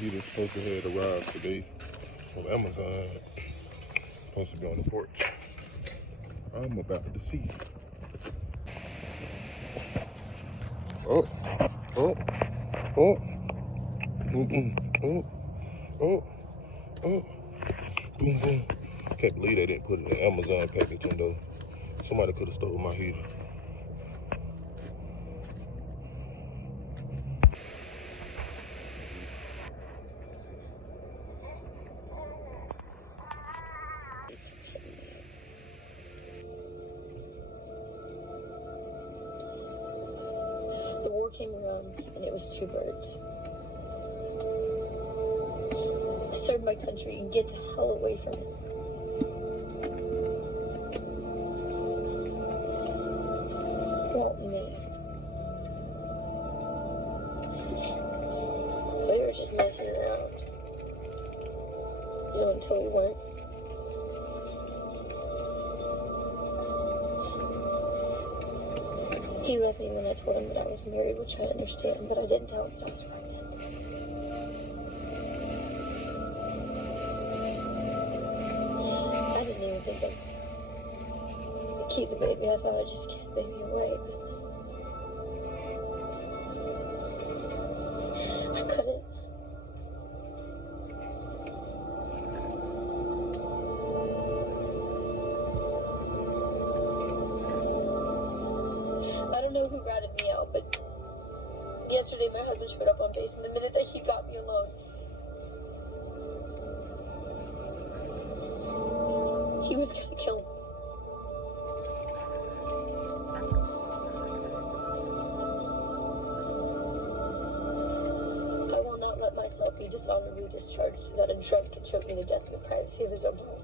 heater's supposed to have arrived today from Amazon. Supposed to be on the porch. I'm about to see. Oh, oh, oh, oh, oh, oh, boom, boom. Can't believe they didn't put it in Amazon packaging though. Somebody could have stole my heater. The war came around, and it was two birds. Serve my country and get the hell away from it. Want me. We were just messing around. You know, until we weren't. He left me when I told him that I was married, which I understand, but I didn't tell him that I was pregnant. I didn't even think I'd keep the baby. I thought I'd just give the baby away, but I couldn't. I don't know who ratted me out, but yesterday my husband showed up on base, and the minute that he got me alone, he was gonna kill me. I will not let myself be dishonorably discharged so that a drug can choke me to death in the privacy of his own home.